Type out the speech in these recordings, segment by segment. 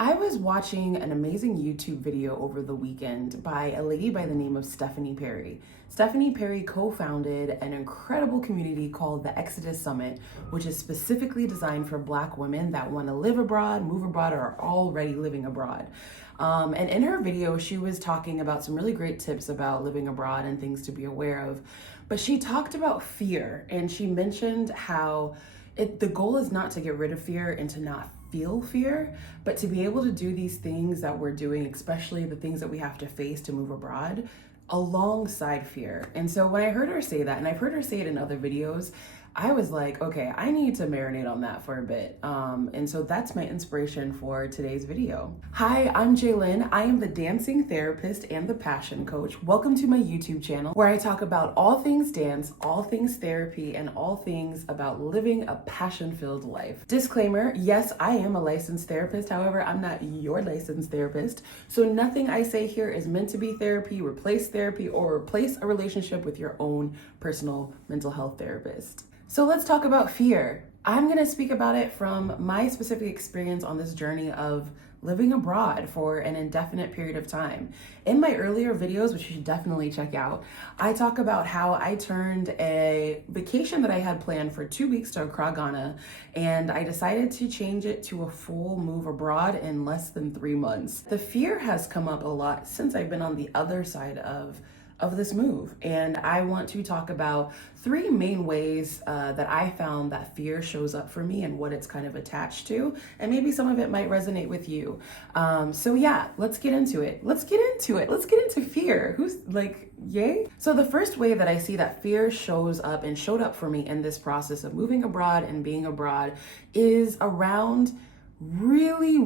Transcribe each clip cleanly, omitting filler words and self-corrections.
I was watching an amazing YouTube video over the weekend by a lady by the name of Stephanie Perry. Stephanie Perry co-founded an incredible community called the Exodus Summit, which is specifically designed for Black women that want to live abroad, move abroad, or are already living abroad. And in her video, she was talking about some really great tips about living abroad and things to be aware of. But she talked about fear, and she mentioned how the goal is not to get rid of fear and to not feel fear, but to be able to do these things that we're doing, especially the things that we have to face to move abroad, alongside fear. And so when I heard her say that, and I've heard her say it in other videos, I was like, okay, I need to marinate on that for a bit. And so that's my inspiration for today's video. Hi, I'm Jaylyn. I am the dancing therapist and the passion coach. Welcome to my YouTube channel, where I talk about all things dance, all things therapy, and all things about living a passion-filled life. Disclaimer, yes, I am a licensed therapist. However, I'm not your licensed therapist. So nothing I say here is meant to be therapy, or replace a relationship with your own personal mental health therapist. So let's talk about fear. I'm gonna speak about it from my specific experience on this journey of living abroad for an indefinite period of time. In my earlier videos, which you should definitely check out, I talk about how I turned a vacation that I had planned for 2 weeks to Accra, Ghana, and I decided to change it to a full move abroad in less than 3 months. The fear has come up a lot since I've been on the other side of this move. And I want to talk about 3 main ways that I found that fear shows up for me and what it's kind of attached to. And maybe some of it might resonate with you. So yeah, let's get into it. Let's get into fear. Who's like, yay? So the first way that I see that fear shows up and showed up for me in this process of moving abroad and being abroad is around really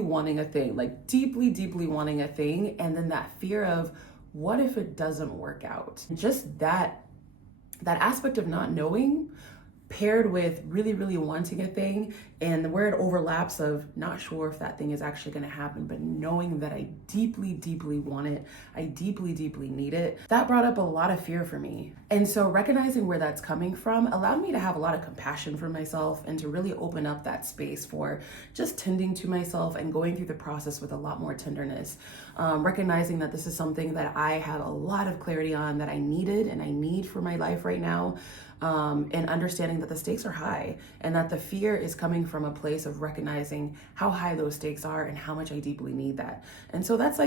wanting a thing, like deeply wanting a thing, and then that fear of what if it doesn't work out. Just that aspect of not knowing paired with really wanting a thing, and where it overlaps of not sure if that thing is actually going to happen, but knowing that I deeply want it, I deeply need it, that brought up a lot of fear for me. And so recognizing where that's coming from allowed me to have a lot of compassion for myself and to really open up that space for just tending to myself and going through the process with a lot more tenderness. Recognizing that this is something that I have a lot of clarity on, that I needed and I need for my life right now. And understanding that the stakes are high and that the fear is coming from a place of recognizing how high those stakes are and how much I deeply need that. And so that's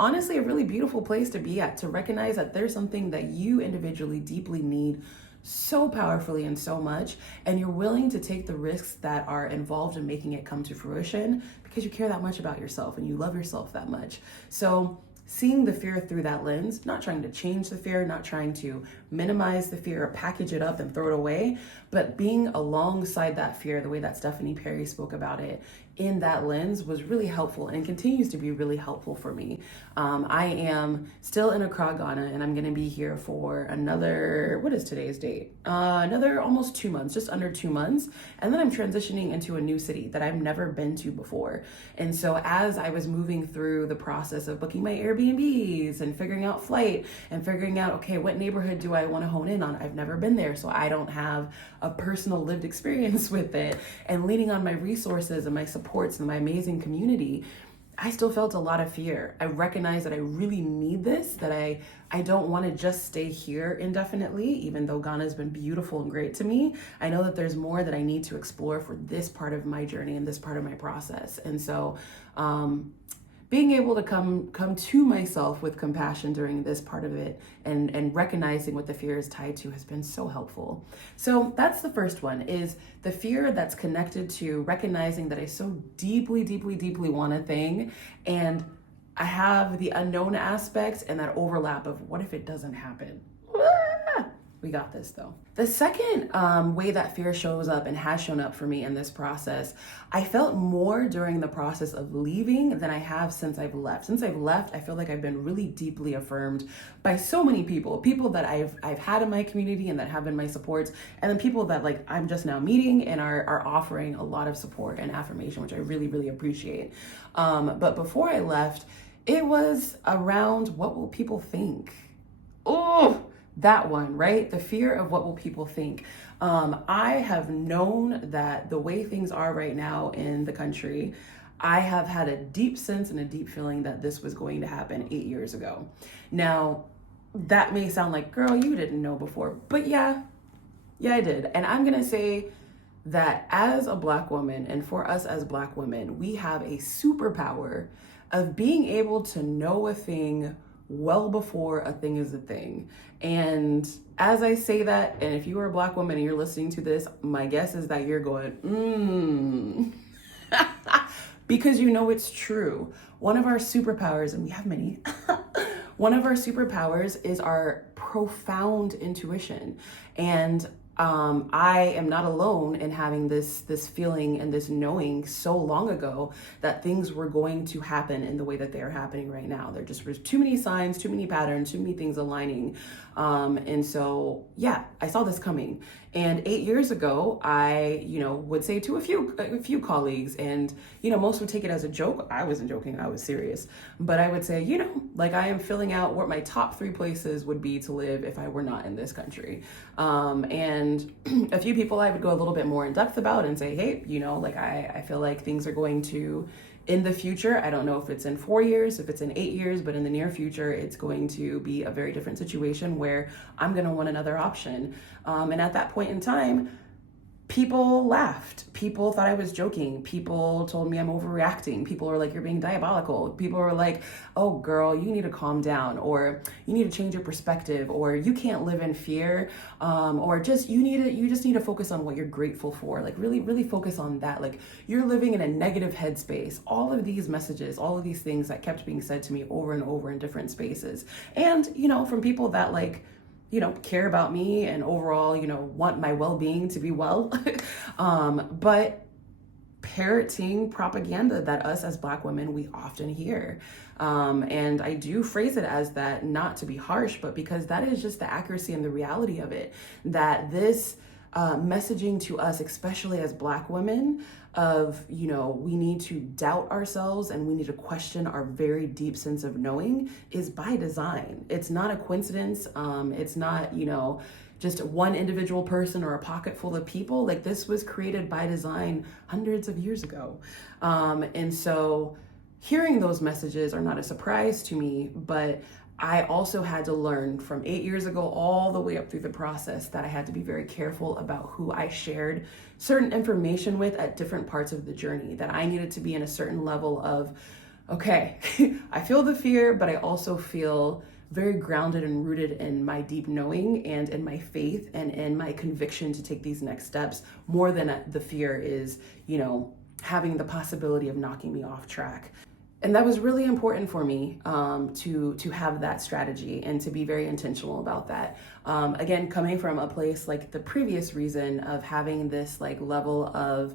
honestly a really beautiful place to be at, to recognize that there's something that you individually deeply need so powerfully and so much, and you're willing to take the risks that are involved in making it come to fruition because you care that much about yourself and you love yourself that much. So seeing the fear through that lens, not trying to change the fear, not trying to minimize the fear or package it up and throw it away, but being alongside that fear, the way that Stephanie Perry spoke about it in that lens, was really helpful and continues to be really helpful for me. I am still in Accra, Ghana, and I'm gonna be here for another, what is today's date? Another almost 2 months, just under 2 months. And then I'm transitioning into a new city that I've never been to before. And so as I was moving through the process of booking my Airbnbs and figuring out flight and figuring out, okay, what neighborhood do I wanna hone in on? I've never been there, so I don't have a personal lived experience with it. And leaning on my resources and my supports and my amazing community, I still felt a lot of fear. I recognize that I really need this, that I don't want to just stay here indefinitely, even though Ghana has been beautiful and great to me. I know that there's more that I need to explore for this part of my journey and this part of my process. And so being able to come to myself with compassion during this part of it and recognizing what the fear is tied to has been so helpful. So that's the first one, is the fear that's connected to recognizing that I so deeply want a thing, and I have the unknown aspects and that overlap of what if it doesn't happen. We got this though. The second way that fear shows up and has shown up for me in this process, I felt more during the process of leaving than I have since I've left. Since I've left, I feel like I've been really deeply affirmed by so many people that I've had in my community and that have been my supports, and then people that like I'm just now meeting and are offering a lot of support and affirmation, which I really appreciate. But before I left, it was around what will people think? Oh, That one, right? The fear of what will people think. I have known that the way things are right now in the country, I have had a deep sense and a deep feeling that this was going to happen 8 years ago. Now, that may sound like, girl, you didn't know before, but yeah, I did. And I'm gonna say that as a Black woman, and for us as Black women, we have a superpower of being able to know a thing well before a thing is a thing. And as I say that, and if you are a Black woman and you're listening to this, my guess is that you're going, because you know it's true. One of our superpowers, and we have many, one of our superpowers is our profound intuition. And I am not alone in having this feeling and this knowing so long ago that things were going to happen in the way that they are happening right now. There just was too many signs, too many patterns, too many things aligning. And so, yeah, I saw this coming. And 8 years ago, I, would say to a few colleagues, and, most would take it as a joke. I wasn't joking, I was serious. But I would say, I am filling out what my top 3 places would be to live if I were not in this country. And a few people I would go a little bit more in depth about and say, hey, I feel like things are going to, in the future, I don't know if it's in 4 years, if it's in 8 years, but in the near future, it's going to be a very different situation where I'm going to want another option. And at that point in time, people laughed. People thought I was joking. People told me I'm overreacting. People were like, you're being diabolical. People were like, oh girl, you need to calm down, or you need to change your perspective, or you can't live in fear, or just you just need to focus on what you're grateful for. Like really focus on that. Like you're living in a negative headspace. All of these messages, all of these things that kept being said to me over and over in different spaces. And, from people that care about me and overall, want my well-being to be well. But parroting propaganda that us as Black women, we often hear. And I do phrase it as that, not to be harsh, but because that is just the accuracy and the reality of it, that this messaging to us, especially as Black women, of, we need to doubt ourselves and we need to question our very deep sense of knowing, is by design. It's not a coincidence. It's not, just one individual person or a pocket full of people. Like, this was created by design hundreds of years ago. And so hearing those messages are not a surprise to me, but I also had to learn from 8 years ago all the way up through the process that I had to be very careful about who I shared certain information with at different parts of the journey, that I needed to be in a certain level of, okay, I feel the fear, but I also feel very grounded and rooted in my deep knowing and in my faith and in my conviction to take these next steps, more than the fear is, having the possibility of knocking me off track. And that was really important for me, to have that strategy and to be very intentional about that. Again, coming from a place like the previous reason of having this level of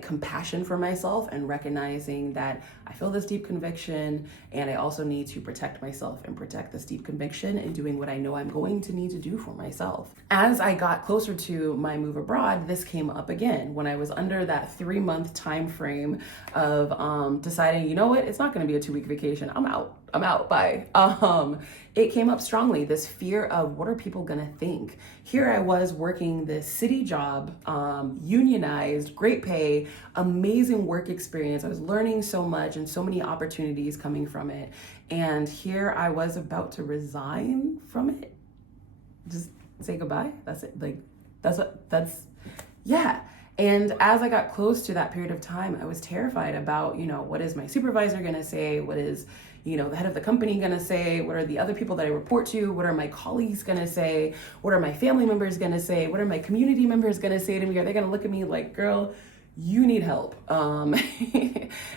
compassion for myself and recognizing that I feel this deep conviction and I also need to protect myself and protect this deep conviction and doing what I know I'm going to need to do for myself. As I got closer to my move abroad, this came up again when I was under that 3-month time frame of deciding, it's not going to be a 2-week vacation. I'm out, bye. It came up strongly, this fear of what are people gonna think? Here I was working this city job, unionized, great pay, amazing work experience. I was learning so much and so many opportunities coming from it. And here I was about to resign from it. Just say goodbye. That's it. Yeah. And as I got close to that period of time, I was terrified about, what is my supervisor gonna say? What is, the head of the company gonna say? What are the other people that I report to? What are my colleagues gonna say? What are my family members gonna say? What are my community members gonna say to me? Are they gonna look at me like, girl, you need help?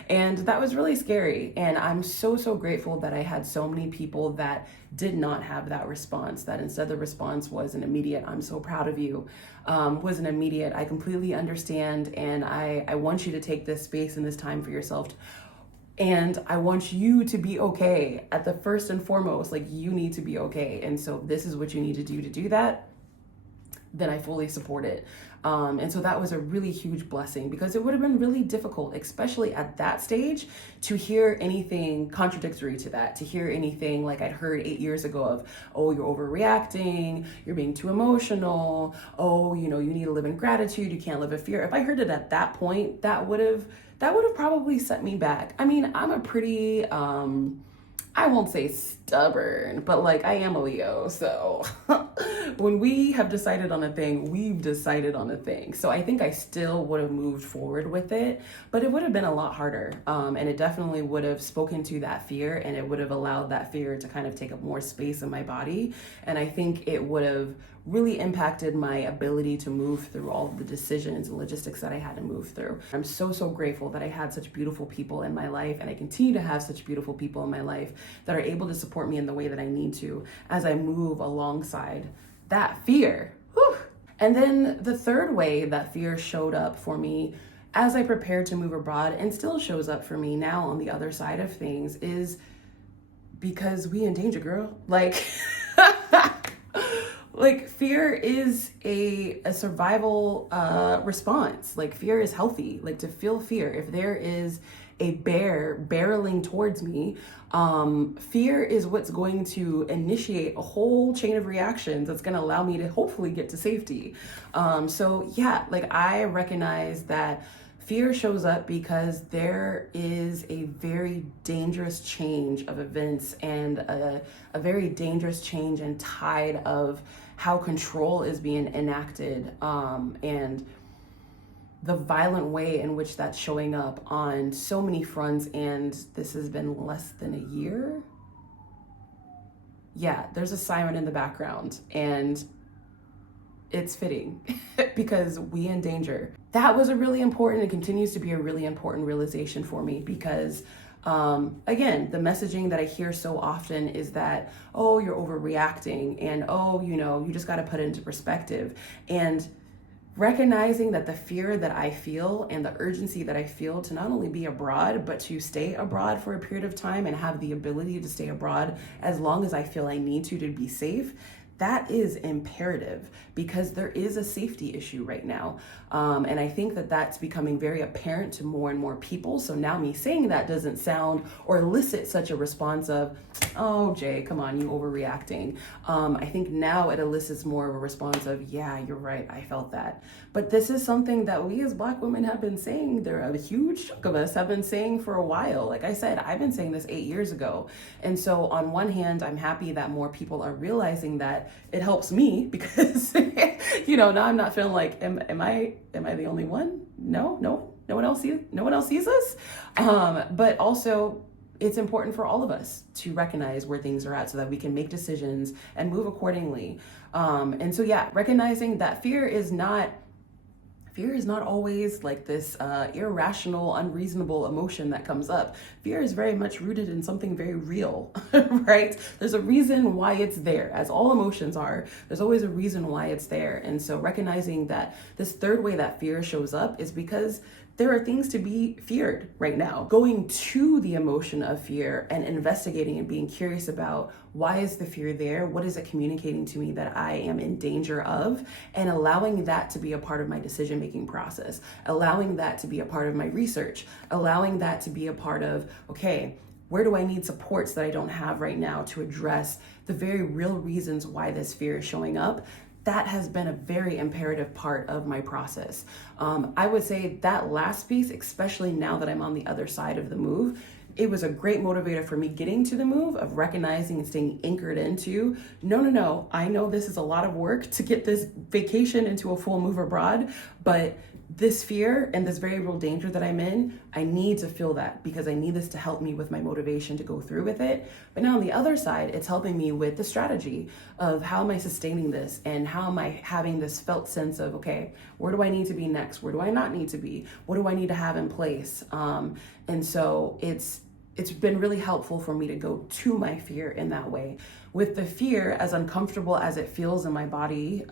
And that was really scary. And I'm so grateful that I had so many people that did not have that response, that instead the response was an immediate, I'm so proud of you, was an immediate, I completely understand, and I want you to take this space and this time for yourself. And I want you to be okay at the first and foremost, you need to be okay. And so this is what you need to do that. Then I fully support it. And so that was a really huge blessing, because it would have been really difficult, especially at that stage, to hear anything contradictory to that, to hear anything like I'd heard 8 years ago of, oh, you're overreacting, you're being too emotional, oh, you need to live in gratitude, you can't live in fear. If I heard it at that point, that would have probably set me back. I mean, I'm a pretty, I won't say stubborn, but like I am a Leo. So when we have decided on a thing, we've decided on a thing. So I think I still would have moved forward with it, but it would have been a lot harder. And it definitely would have spoken to that fear, and it would have allowed that fear to kind of take up more space in my body. And I think it would have really impacted my ability to move through all of the decisions and logistics that I had to move through. I'm so, so grateful that I had such beautiful people in my life, and I continue to have such beautiful people in my life that are able to support me in the way that I need to as I move alongside that fear. Whew. And then the third way that fear showed up for me as I prepared to move abroad, and still shows up for me now on the other side of things, is because we in danger, girl. Like, like fear is a survival response. Like fear is healthy. Like to feel fear, if there is a bear barreling towards me, fear is what's going to initiate a whole chain of reactions that's going to allow me to hopefully get to safety. So yeah, like I recognize that fear shows up because there is a very dangerous change of events, and a very dangerous change and tide of how control is being enacted, and the violent way in which that's showing up on so many fronts. And this has been less than a year. Yeah, there's a siren in the background, and it's fitting because we in danger. That was a really important, and continues to be a really important realization for me, because again, the messaging that I hear so often is that, oh, you're overreacting, and oh, you just got to put it into perspective. And recognizing that the fear that I feel and the urgency that I feel to not only be abroad, but to stay abroad for a period of time and have the ability to stay abroad as long as I feel I need to be safe, that is imperative, because there is a safety issue right now. And I think that that's becoming very apparent to more and more people. So now me saying that doesn't sound or elicit such a response of, oh, Jay, come on, you overreacting. I think now it elicits more of a response of, yeah, you're right, I felt that. But this is something that we as Black women have been saying. There are a huge chunk of us have been saying for a while. Like I said, I've been saying this 8 years ago. And so on one hand, I'm happy that more people are realizing that. It helps me because, now I'm not feeling like, am I the only one? No one else sees us. But also it's important for all of us to recognize where things are at so that we can make decisions and move accordingly. And so, yeah, recognizing that fear is not always like this irrational, unreasonable emotion that comes up. Fear is very much rooted in something very real, right? There's a reason why it's there, as all emotions are. There's always a reason why it's there. And so recognizing that this third way that fear shows up is because there are things to be feared right now. Going to the emotion of fear and investigating and being curious about, why is the fear there? What is it communicating to me that I am in danger of? And allowing that to be a part of my decision-making process, allowing that to be a part of my research, allowing that to be a part of, okay, where do I need supports that I don't have right now to address the very real reasons why this fear is showing up? That has been a very imperative part of my process. I would say that last piece, especially now that I'm on the other side of the move, it was a great motivator for me getting to the move, of recognizing and staying anchored into, no, I know this is a lot of work to get this vacation into a full move abroad, but this fear and this very real danger that I'm in, I need to feel that, because I need this to help me with my motivation to go through with it. But now on the other side, it's helping me with the strategy of, how am I sustaining this, and how am I having this felt sense of, okay, where do I need to be next? Where do I not need to be? What do I need to have in place? And so it's been really helpful for me to go to my fear in that way. With the fear, as uncomfortable as it feels in my body,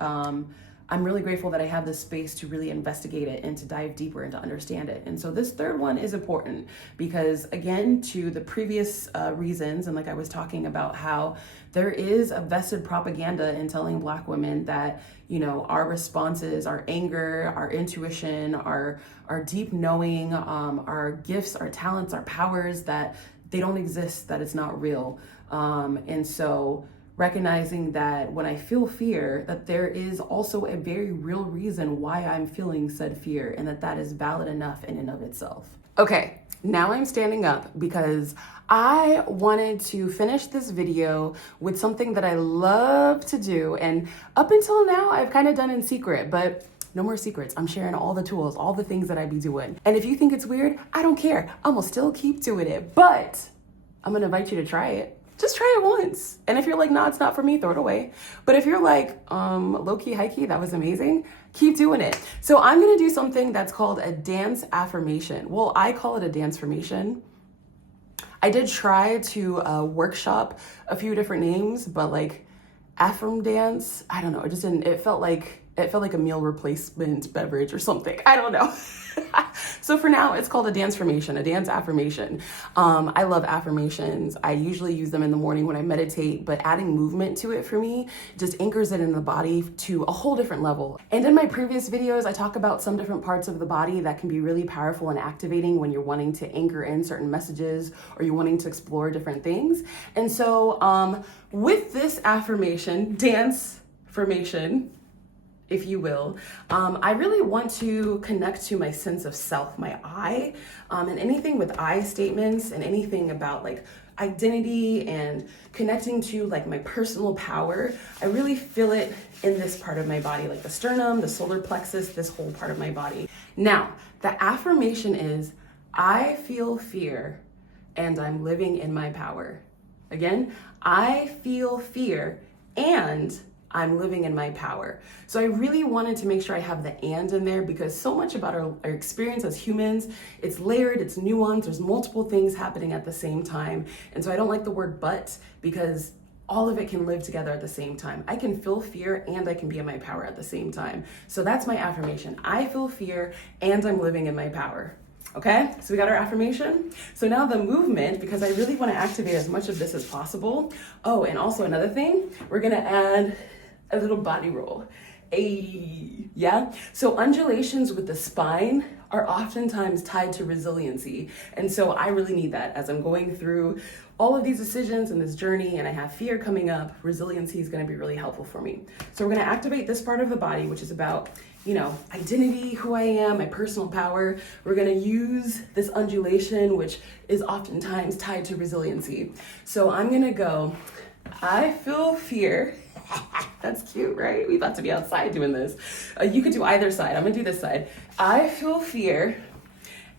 I'm really grateful that I have this space to really investigate it and to dive deeper and to understand it. And so this third one is important because, again, to the previous reasons, and like I was talking about how there is a vested propaganda in telling Black women that, you know, our responses, our anger, our intuition, our deep knowing, our gifts, our talents, our powers, that they don't exist, that it's not real. And so recognizing that when I feel fear, that there is also a very real reason why I'm feeling said fear, and that that is valid enough in and of itself. Okay, now I'm standing up because I wanted to finish this video with something that I love to do. And up until now, I've kind of done in secret, but no more secrets. I'm sharing all the tools, all the things that I be doing. And if you think it's weird, I don't care. I'm gonna still keep doing it, but I'm gonna invite you to try it. Just try it once. And if you're like, nah, it's not for me, throw it away. But if you're like, low-key, high-key, that was amazing, keep doing it. So I'm gonna do something that's called a dance affirmation. Well, I call it a dance formation. I did try to workshop a few different names, but like affirm dance, I don't know, it just didn't, it felt like a meal replacement beverage or something. I don't know. So for now, it's called a dance formation, a dance affirmation. I love affirmations. I usually use them in the morning when I meditate, but adding movement to it for me just anchors it in the body to a whole different level. And in my previous videos, I talk about some different parts of the body that can be really powerful and activating when you're wanting to anchor in certain messages or you're wanting to explore different things. And so with this affirmation, dance formation, if you will, I really want to connect to my sense of self, my I, and anything with I statements and anything about like identity and connecting to like my personal power. I really feel it in this part of my body, like the sternum, the solar plexus, this whole part of my body. Now, the affirmation is, I feel fear and I'm living in my power. Again, I feel fear and I'm living in my power. So I really wanted to make sure I have the and in there because so much about our experience as humans, it's layered, it's nuanced, there's multiple things happening at the same time. And so I don't like the word but because all of it can live together at the same time. I can feel fear and I can be in my power at the same time. So that's my affirmation. I feel fear and I'm living in my power. Okay, so we got our affirmation. So now the movement, because I really want to activate as much of this as possible. Oh, and also another thing, we're gonna add a little body roll. Yeah? So undulations with the spine are oftentimes tied to resiliency. And so I really need that as I'm going through all of these decisions and this journey and I have fear coming up, resiliency is gonna be really helpful for me. So we're gonna activate this part of the body, which is about, you know, identity, who I am, my personal power. We're gonna use this undulation, which is oftentimes tied to resiliency. So I'm gonna go, I feel fear. That's cute, right? We about to be outside doing this. You could do either side. I'm gonna do this side. I feel fear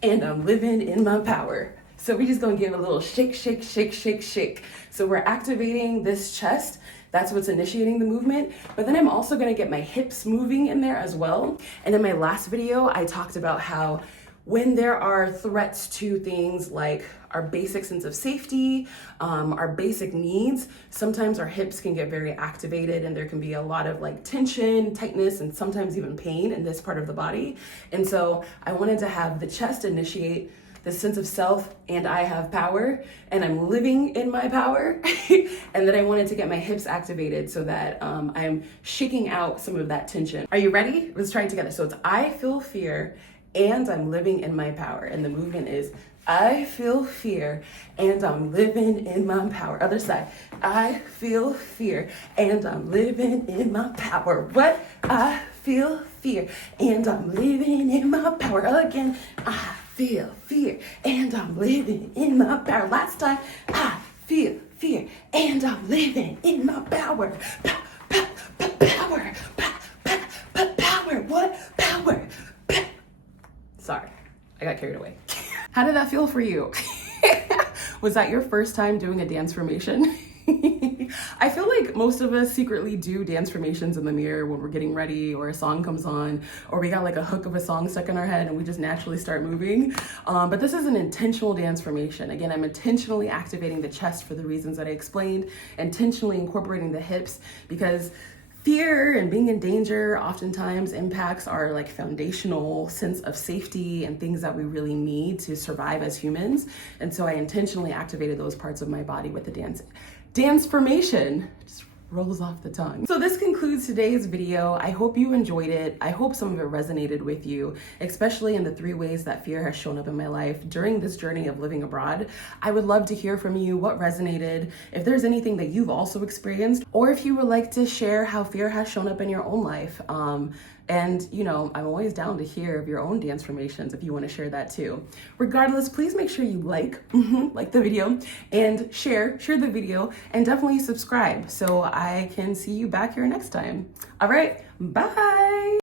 and I'm living in my power. So we just gonna give a little shake, shake, shake, shake, shake. So we're activating this chest. That's what's initiating the movement. But then I'm also gonna get my hips moving in there as well. And in my last video, I talked about how when there are threats to things like our basic sense of safety, our basic needs, sometimes our hips can get very activated and there can be a lot of like tension, tightness, and sometimes even pain in this part of the body. And so I wanted to have the chest initiate the sense of self and I have power and I'm living in my power. And then I wanted to get my hips activated so that I'm shaking out some of that tension. Are you ready? Let's try it together. So it's I feel fear and I'm living in my power. And the movement is I feel fear and I'm living in my power. Other side. I feel fear and I'm living in my power. What? I feel fear and I'm living in my power. Again. I feel fear and I'm living in my power. Last time. I feel fear and I'm living in my power. Power. Power. What? Power. Sorry, I got carried away. How did that feel for you? Was that your first time doing a dance formation? I feel like most of us secretly do dance formations in the mirror when we're getting ready or a song comes on or we got like a hook of a song stuck in our head and we just naturally start moving. But this is an intentional dance formation. Again, I'm intentionally activating the chest for the reasons that I explained, intentionally incorporating the hips because fear and being in danger oftentimes impacts our like foundational sense of safety and things that we really need to survive as humans. And so I intentionally activated those parts of my body with the dance formation. Just rolls off the tongue. So this concludes today's video. I hope you enjoyed it. I hope some of it resonated with you, especially in the 3 ways that fear has shown up in my life during this journey of living abroad. I would love to hear from you what resonated, if there's anything that you've also experienced, or if you would like to share how fear has shown up in your own life. And you know, I'm always down to hear of your own dance formations if you want to share that too. Regardless, please make sure you like the video and share the video, and definitely subscribe so I can see you back here next time. All right, bye.